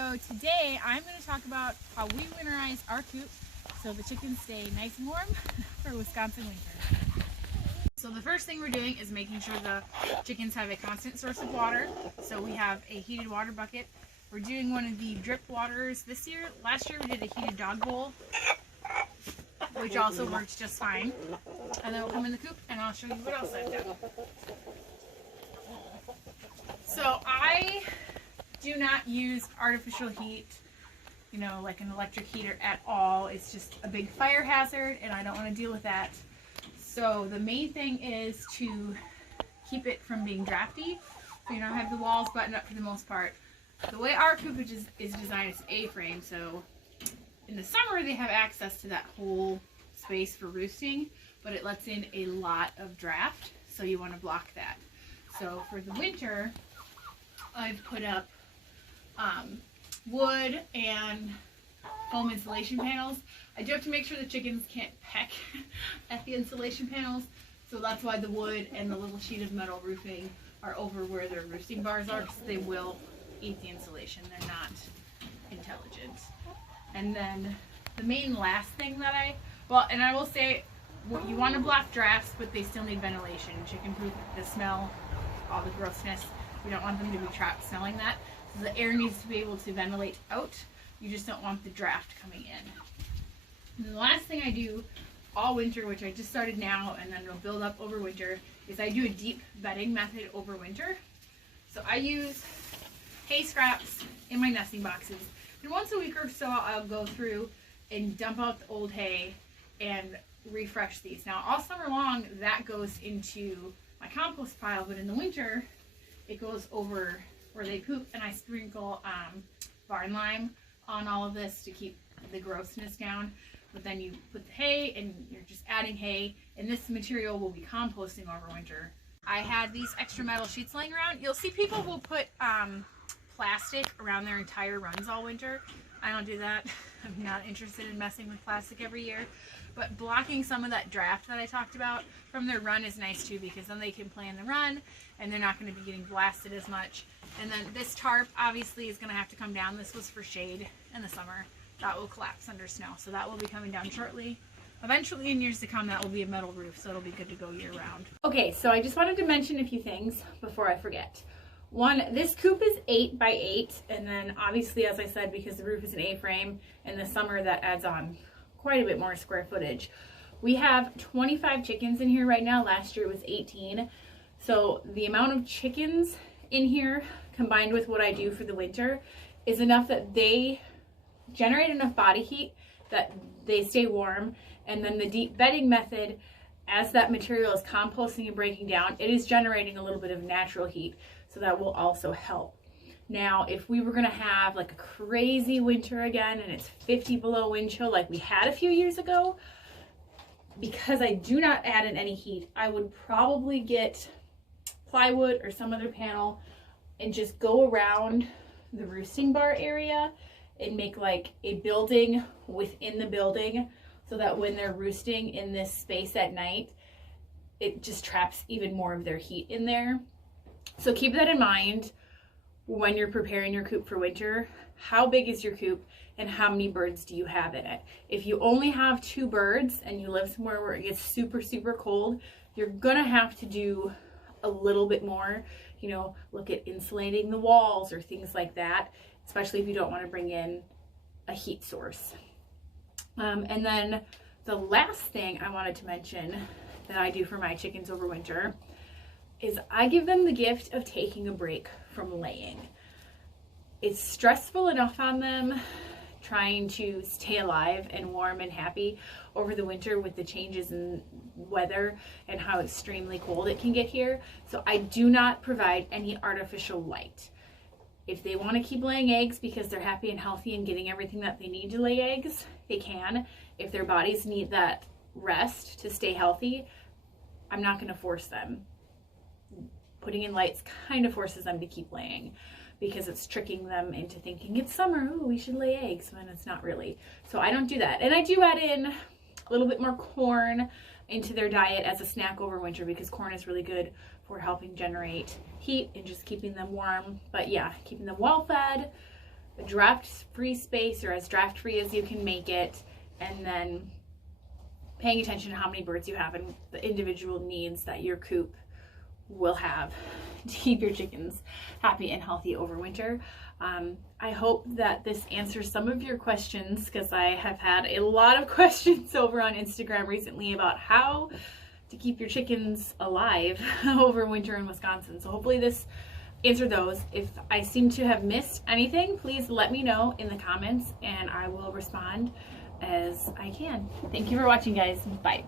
So today I'm going to talk about how we winterize our coop so the chickens stay nice and warm for Wisconsin winter. So the first thing we're doing is making sure the chickens have a constant source of water. So we have a heated water bucket. We're doing one of the drip waters this year. Last year we did a heated dog bowl, which also works just fine. And then we'll come in the coop and I'll show you what else I've done. So I do not use artificial heat, you know, like an electric heater at all. It's just a big fire hazard and I don't want to deal with that. So the main thing is to keep it from being drafty. So you don't have the walls buttoned up for the most part. The way our coop is designed, it's A-frame, so in the summer they have access to that whole space for roosting, but it lets in a lot of draft, so you want to block that. So for the winter, I've put up wood and foam insulation panels. I do have to make sure the chickens can't peck at the insulation panels, so that's why the wood and the little sheet of metal roofing are over where their roosting bars are, because they will eat the insulation. They're not intelligent. And then the main last thing that I will say, you want to block drafts, but they still need ventilation. Chicken poop, the smell, all the grossness, we don't want them to be trapped smelling that. So the air needs to be able to ventilate out. You just don't want the draft coming in. And the last thing I do all winter, which I just started now and then it'll build up over winter, is I do a deep bedding method over winter. So I use hay scraps in my nesting boxes, and once a week or so I'll go through and dump out the old hay and refresh these. Now all summer long that goes into my compost pile, but in the winter it goes over where they poop, and I sprinkle barn lime on all of this to keep the grossness down. But then you put the hay and you're just adding hay, and this material will be composting over winter. I had these extra metal sheets laying around. You'll see people will put plastic around their entire runs all winter. I don't do that. I'm not interested in messing with plastic every year. But blocking some of that draft that I talked about from their run is nice too, because then they can plan the run and they're not going to be getting blasted as much. And then this tarp obviously is going to have to come down. This was for shade in the summer. That will collapse under snow, so that will be coming down shortly. Eventually in years to come that will be a metal roof, so it'll be good to go year round. Okay, so I just wanted to mention a few things before I forget. One, this coop is 8 by 8, and then obviously, as I said, because the roof is an A-frame, in the summer that adds on quite a bit more square footage. We have 25 chickens in here right now. Last year it was 18. So the amount of chickens in here combined with what I do for the winter is enough that they generate enough body heat that they stay warm. And then the deep bedding method, as that material is composting and breaking down, it is generating a little bit of natural heat, so that will also help. Now, if we were gonna have like a crazy winter again and it's 50 below wind chill like we had a few years ago, because I do not add in any heat, I would probably get plywood or some other panel and just go around the roosting bar area and make like a building within the building, so that when they're roosting in this space at night, it just traps even more of their heat in there. So keep that in mind when you're preparing your coop for winter. How big is your coop and how many birds do you have in it? If you only have 2 birds and you live somewhere where it gets super, super cold, you're gonna have to do a little bit more, you know, look at insulating the walls or things like that, especially if you don't want to bring in a heat source. And then the last thing I wanted to mention that I do for my chickens over winter is I give them the gift of taking a break from laying. It's stressful enough on them trying to stay alive and warm and happy over the winter with the changes in weather and how extremely cold it can get here. So I do not provide any artificial light. If they want to keep laying eggs because they're happy and healthy and getting everything that they need to lay eggs, they can. If their bodies need that rest to stay healthy, I'm not going to force them. Putting in lights kind of forces them to keep laying, because it's tricking them into thinking it's summer, ooh, we should lay eggs, when it's not really. So I don't do that. And I do add in a little bit more corn into their diet as a snack over winter, because corn is really good for helping generate heat and just keeping them warm. But yeah, keeping them well fed, draft-free space, or as draft-free as you can make it, and then paying attention to how many birds you have and the individual needs that your coop will have to keep your chickens happy and healthy over winter. I hope that this answers some of your questions, because I have had a lot of questions over on Instagram recently about how to keep your chickens alive over winter in Wisconsin. So hopefully this answered those. If I seem to have missed anything, please let me know in the comments and I will respond as I can. Thank you for watching, guys. Bye.